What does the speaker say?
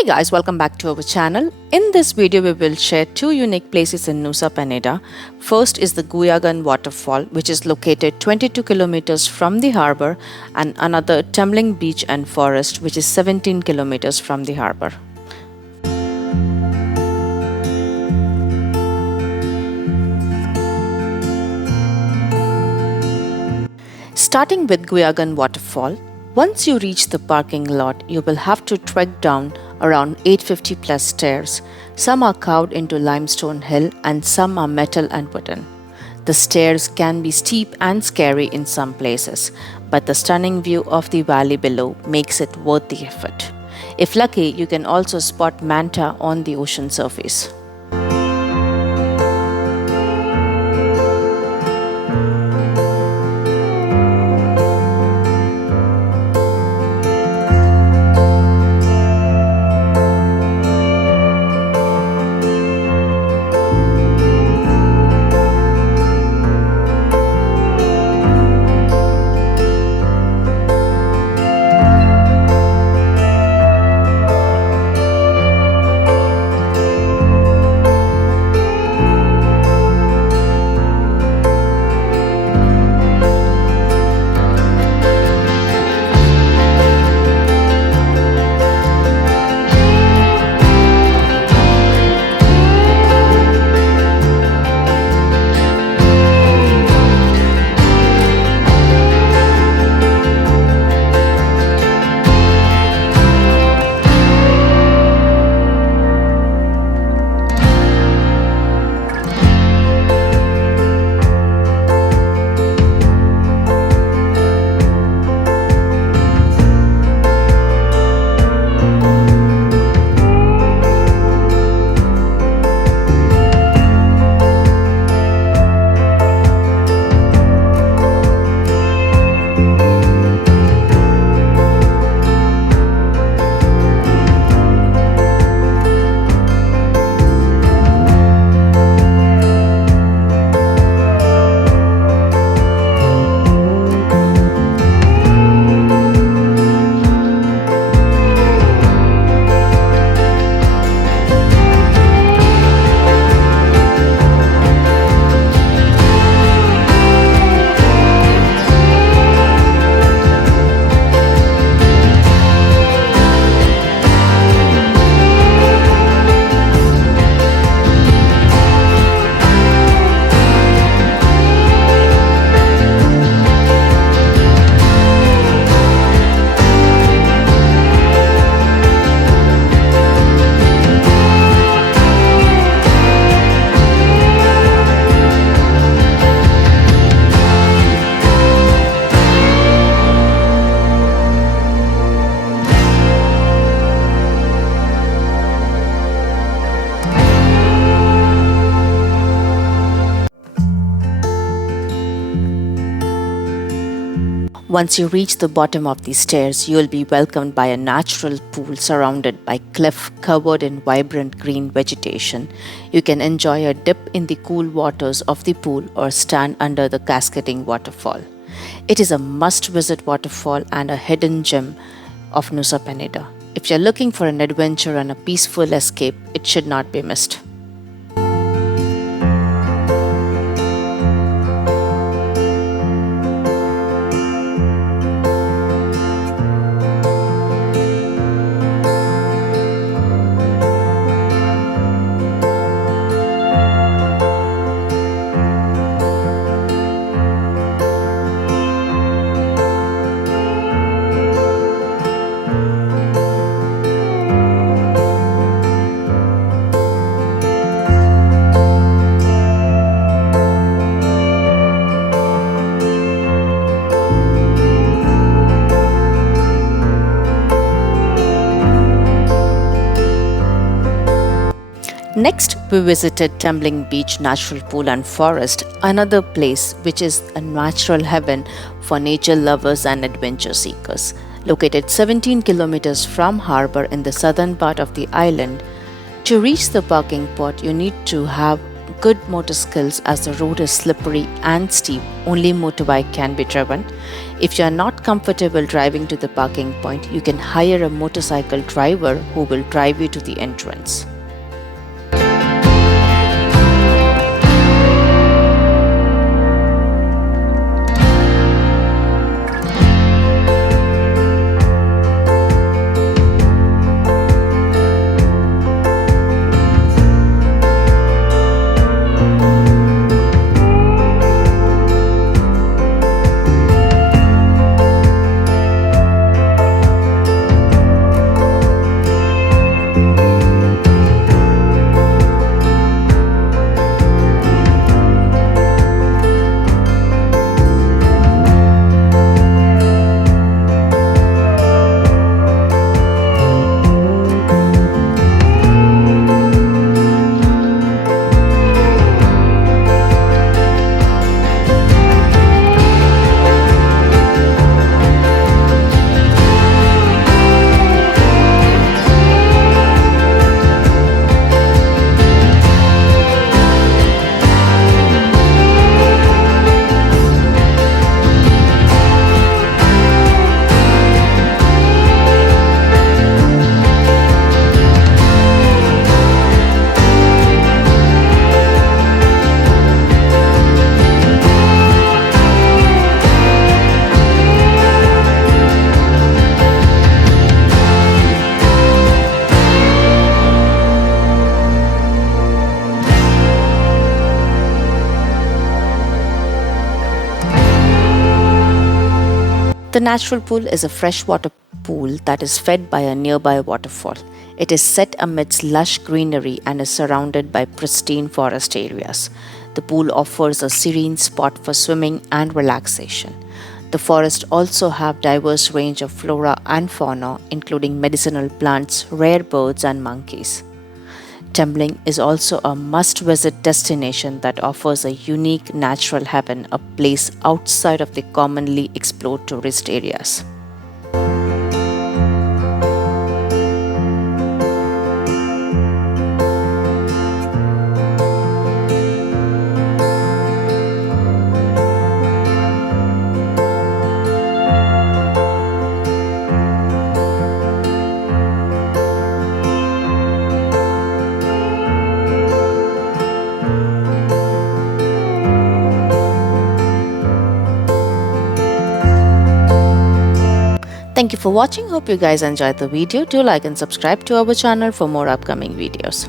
Hey guys, welcome back to our channel. In this video, we will share two unique places in Nusa Penida. First is the Guyangan Waterfall, which is located 22 kilometers from the harbour, and another Tembeling Beach and Forest, which is 17 kilometers from the harbour. Starting with Guyangan Waterfall, once you reach the parking lot, you will have to trek down around 850 plus stairs. Some are carved into limestone hill and some are metal and wooden. The stairs can be steep and scary in some places, but the stunning view of the valley below makes it worth the effort. If lucky, you can also spot manta on the ocean surface. Once you reach the bottom of the stairs, you will be welcomed by a natural pool surrounded by cliff covered in vibrant green vegetation. You can enjoy a dip in the cool waters of the pool or stand under the cascading waterfall. It is a must-visit waterfall and a hidden gem of Nusa Penida. If you're looking for an adventure and a peaceful escape, it should not be missed. Next, we visited Tembeling Beach Natural Pool and Forest, another place which is a natural heaven for nature lovers and adventure seekers. Located 17 kilometers from harbour in the southern part of the island, to reach the parking spot, you need to have good motor skills as the road is slippery and steep. Only motorbike can be driven. If you are not comfortable driving to the parking point, you can hire a motorcycle driver who will drive you to the entrance. The natural pool is a freshwater pool that is fed by a nearby waterfall. It is set amidst lush greenery and is surrounded by pristine forest areas. The pool offers a serene spot for swimming and relaxation. The forest also have diverse range of flora and fauna, including medicinal plants, rare birds and monkeys. Tembeling is also a must-visit destination that offers a unique natural heaven, a place outside of the commonly explored tourist areas. Thank you for watching. Hope you guys enjoyed the video. Do like and subscribe to our channel for more upcoming videos.